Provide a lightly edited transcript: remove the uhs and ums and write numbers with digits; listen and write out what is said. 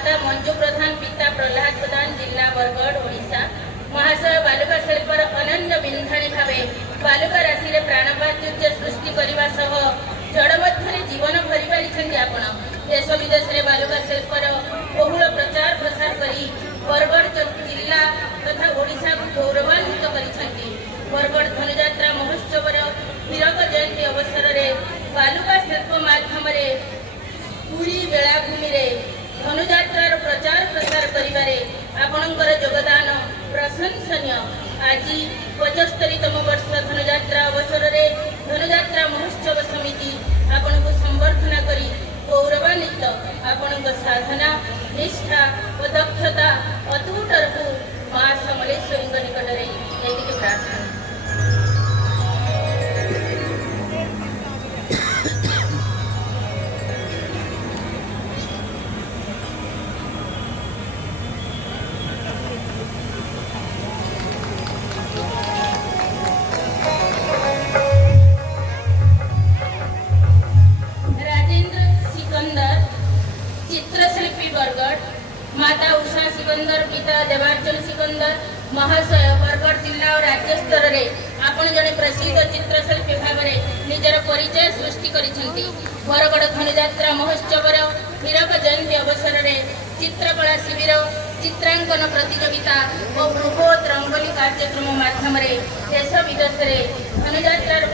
माता मंजू प्रधान, पिता प्रहलाद प्रधान, जिल्ला बरगढ़ ओडिशा। महाशय बालुका शिल्पर अनन्य बिंधाणी भावे बालुका राशि रे प्राणवाच्य सृष्टि करने सह जड़ मध्य जीवन भरी पारिछन्ति। आपण देश विदेश रे बालुका शिल्पर बहुल प्रचार प्रसार करी बरगढ़ जिला तथा ओडिशा को गौरवान्वित करिछन्ति। बरगढ़ धनुजात्रा महोत्सव हीरक जयंती अवसर में बालुका शिल्प माध्यम पुरी बेलाभूमि धनुजात्रार प्रचार प्रसार करिबारे आपणकर योगदान प्रशंसनीय। आज 75तम वर्ष धनुजात्रा अवसर में धनुजात्रा महोत्सव समिति आपण को संबर्धना करी गौरवान्वित। आपण साधना निष्ठा और दक्षता अतूट रखू माँ समलेश्वरी निकट में प्रार्थना। चित्रशिल्पी बरगढ़, माता उषा सिकंदर, पिता देवार्चन सिकंदर महाशय बरगढ़ जिला और राज्य स्तर में आपण जड़े प्रसिद्ध चित्रशिल्पी भाव में निजर परिचय सृष्टि करिसेंती। बरगढ़ धनुजात्रा महोत्सव हीरक जयंती अवसर में चित्रकला शिविर, चित्रांकन प्रतियोगिता और बृहत रंगोली कार्यक्रम माध्यम देश विदेश में धनुजात्रार